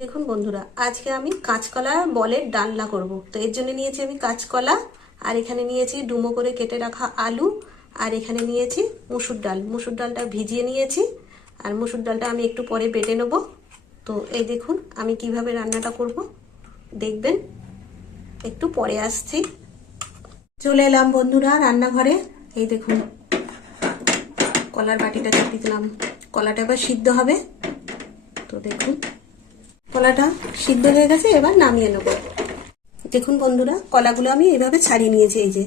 দেখুন বন্ধুরা, আজকে আমি কাঁচকলা বলের ডালনা করব। তো এর জন্য নিয়েছি আমি কাঁচকলা, আর এখানে নিয়েছি ডুমো করে কেটে রাখা আলু, আর এখানে নিয়েছি মুসুর ডাল। মুসুর ডালটা ভিজিয়ে নিয়েছি, আর মুসুর ডালটা আমি একটু পরে বেটে নেব। তো এই দেখুন, আমি কীভাবে রান্নাটা করব, দেখবেন? একটু পরে আসছি। চলে এলাম বন্ধুরা রান্নাঘরে। এই দেখুন, কলার বাটিটা চাপি দিলাম। কলাটা এবার সিদ্ধ হবে। তো দেখুন কলাটা সিদ্ধ হয়ে গেছে, এবার নামিয়ে নেব। দেখুন বন্ধুরা, কলাগুলো আমি এইভাবে ছাড়িয়ে নিয়েছি, এই যে।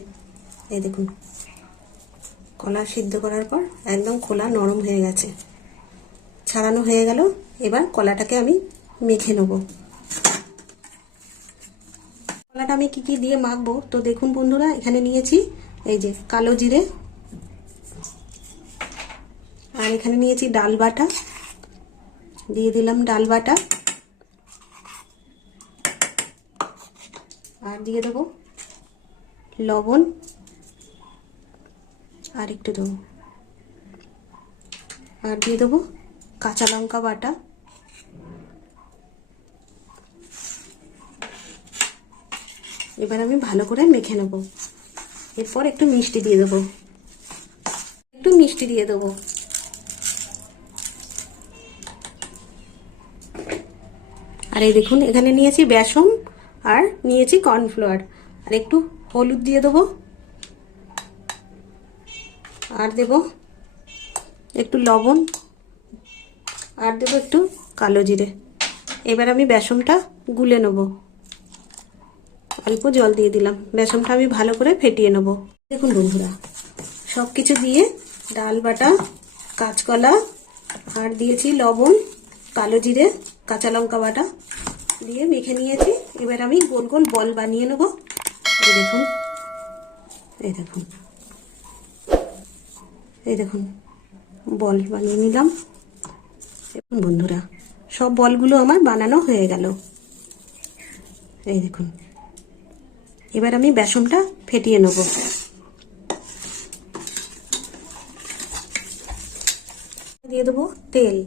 এই দেখুন, কলা সিদ্ধ করার পর একদম খোলা নরম হয়ে গেছে। ছাড়ানো হয়ে গেল, এবার কলাটাকে আমি মেখে নেব। কলাটা আমি কি কি দিয়ে মাখবো? তো দেখুন বন্ধুরা, এখানে নিয়েছি এই যে কালো জিরে, আর এখানে নিয়েছি ডাল বাটা। দিয়ে দিলাম ডাল বাটা। আর দিয়ে দেবো লবণ আর একটু দেবো। আর দিয়ে দেবো কাঁচা লঙ্কা বাটা। এবার আমি ভালো করে মেখে নেব। এরপর একটু মিষ্টি দিয়ে দেবো। একটু মিষ্টি দিয়ে দেবো। আর এই দেখুন, এখানে নিয়েছি বেসন আর নিয়েছি কর্নফ্লাওয়ার। আর একটু হলুদ দিয়ে দেবো। আর দেব একটু লবণ। আর দেবো একটু কালো জিরে। এবার আমি বেসনটা গুলে নেব। অল্প জল দিয়ে দিলাম। বেসনটা আমি ভালো করে ফেটিয়ে নেব। দেখুন বন্ধুরা সব কিছু দিয়ে ডাল বাটা, কাঁচকলা, আর দিয়েছি লবণ, কালো জিরে, কাঁচা লঙ্কা বাটা দিয়ে মেখে নিয়েছি। এবার আমি গোল গোল বল বানিয়ে নেব। এই দেখুন। এই দেখুন। এই দেখুন। বল বানিয়ে নিলাম। দেখুন বন্ধুরা, সব বলগুলো আমার বানানো হয়ে গেল। এই দেখুন। এবার আমি বেসনটা ফেটিয়ে নেব। দিয়ে দেবো তেল।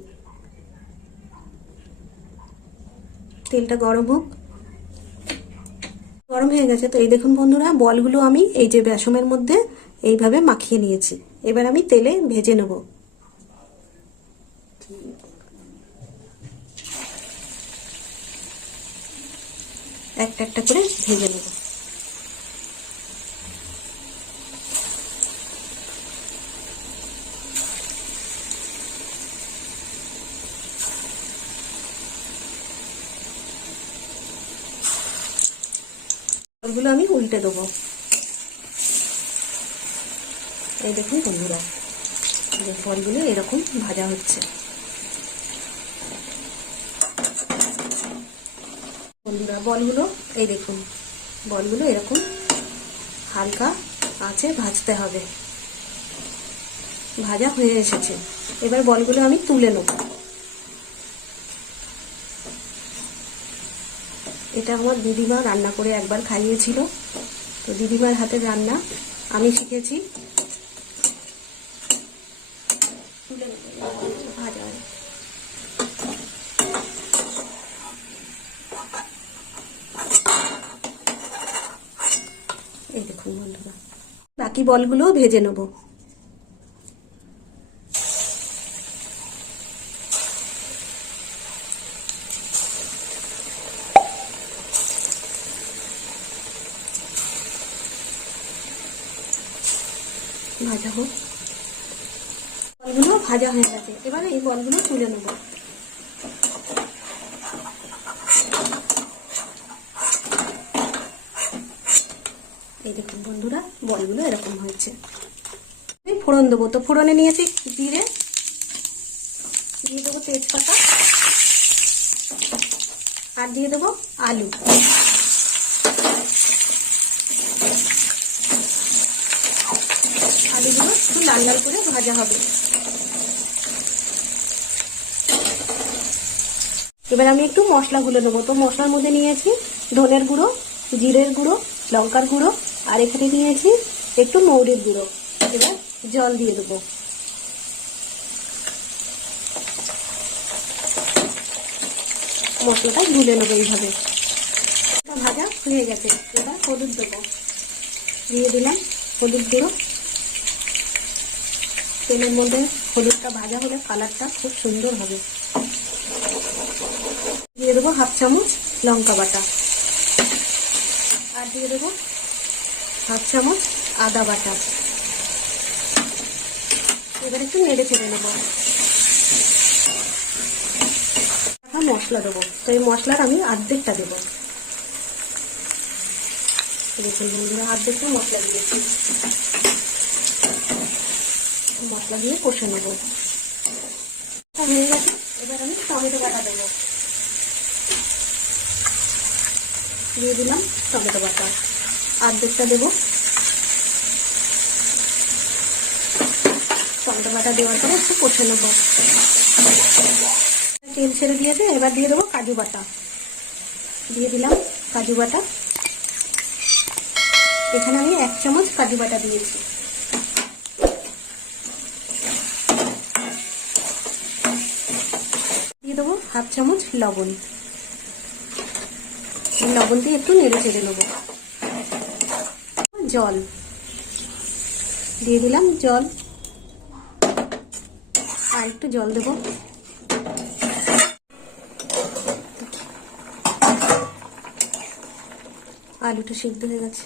তেলটা গরম হোক। গরম হয়ে গেছে, তো এই দেখুন বন্ধুরা, বলগুলো আমি এই যে বেসমের মধ্যে এইভাবে মাখিয়ে নিয়েছি। এবার আমি তেলে ভেজে নেব। একটা একটা করে ভেজে নেব। ওগুলো আমি উল্টে দেবো। এই দেখুন বন্ধুরা যে ফলগুলো এরকম ভাজা হচ্ছে। বন্ধুরা, বলগুলো, এই দেখুন, বলগুলো এরকম হালকা আঁচে ভাজতে হবে। ভাজা হয়ে এসেছে। এবার বলগুলো আমি তুলে নেব। এটা আমার দিদিমা রান্না করে একবার খাইয়েছিল। তো দিদিমার হাতের রান্না আমি শিখেছি। বাকি বলগুলো ভেজে নেব। ভাজা হোক। বলগুলো ভাজা হয়ে গেছে। এবারে এই বলগুলো তুলে নেব। এই দেখুন বন্ধুরা, বলগুলো এরকম হয়েছে। আমি ফোড়ন দেবো তো, ফোড়নে নিয়েছি জিরে। দিয়ে দেবো তেজপাতা। আর দিয়ে দেবো আলু। একটু লাল লাল করে ভাজা হবে। এবার আমি একটু মশলাগুলো নেব। তো মশলার মধ্যে নিয়েছি ধনের গুঁড়ো, জিরের গুঁড়ো, লঙ্কার গুঁড়ো, আর এখানে নিয়েছি একটু মৌরির গুঁড়ো। এবার জল দিয়ে দেবো। মশলাটা গুলে নেব এইভাবে। ভাজা হয়ে গেছে। এবার হলুদ দেবো। দিয়ে দিলাম হলুদ গুঁড়ো। তেলের মধ্যে হলুদটা ভাজা হলে কালারটা খুব সুন্দর হবে। দিয়ে দেবো হাফ চামচ লঙ্কা বাটা। আর দিয়ে দেবো হাফ চামচ আদা বাটা। এবার একটু নেড়ে ফেলে নেব। মশলা দেবো। তো এই মশলার আমি অর্ধেকটা দেবো। দেখুন বন্ধুরা অর্ধেকটা মশলা দিয়েছি। মশলা দিয়ে কষে নেব। এবার আমি টমেটো বাটা দেবো। দিয়ে দিলাম টমেটো বাটা। অর্ধেকটা দেবো। টমেটো বাটা দেওয়ার পরে একটু কষে নেব। তেল ছেড়ে দিয়েছে, এবার দিয়ে দেবো কাজু বাটা। দিয়ে দিলাম কাজু বাটা। এখানে আমি এক চামচ কাজু বাটা দিয়েছি দিয়ে দেবো হাফ চামচ লবণ। লবণ দিয়ে একটু নেড়ে চেড়ে নেব। জল। দিয়ে দিলাম জল। আর একটু জল দেবো। আলুটা সিদ্ধ হয়ে গেছে।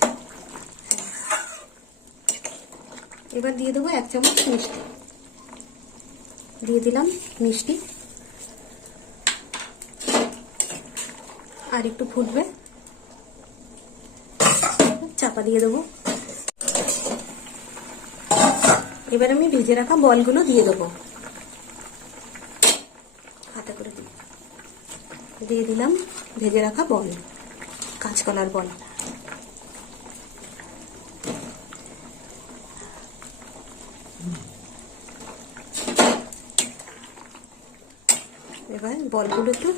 এবার দিয়ে দেবো এক চামচ মিষ্টি। দিয়ে দিলাম মিষ্টি। আর একটু ফুটবে। চাপা দিয়ে দেবো। এবার আমি ভেজে রাখা বলগুলো দিয়ে দেবো। হাতে করে দিই। দিয়ে দিলাম ভেজে রাখা বল, কাঁচকলার বল। এবার বলগুলো একটু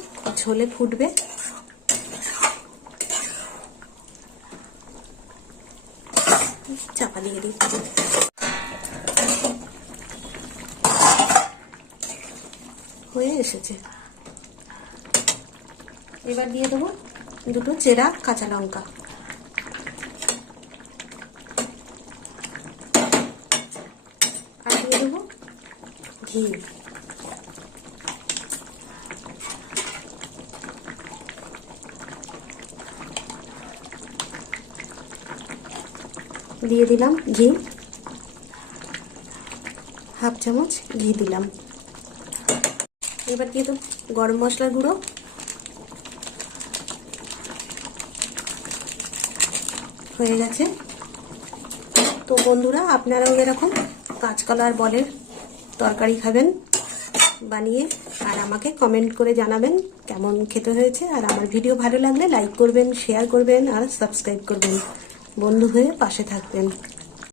ঝোলে ফুটবে। চাপা দিয়ে দিই। হয়ে এসেছে। এবার দিয়ে দেবো দুটো চেরা কাঁচা লঙ্কা। আর দিয়ে দেবো ঘি। দিয়ে দিলাম ঘি। হাফ চামচ ঘি দিলাম। এবার দিয়ে দেবো গরম মশলার গুঁড়ো। হয়ে গেছে। তো বন্ধুরা, আপনারাও এরকম কাঁচকলার বলের তরকারি খাবেন, বানিয়ে আর আমাকে কমেন্ট করে জানাবেন কেমন খেতে হয়েছে। আর আমার ভিডিও ভালো লাগলে লাইক করবেন শেয়ার করবেন, আর সাবস্ক্রাইব করবেন। বন্ধু হয়ে পাশে থাকবেন।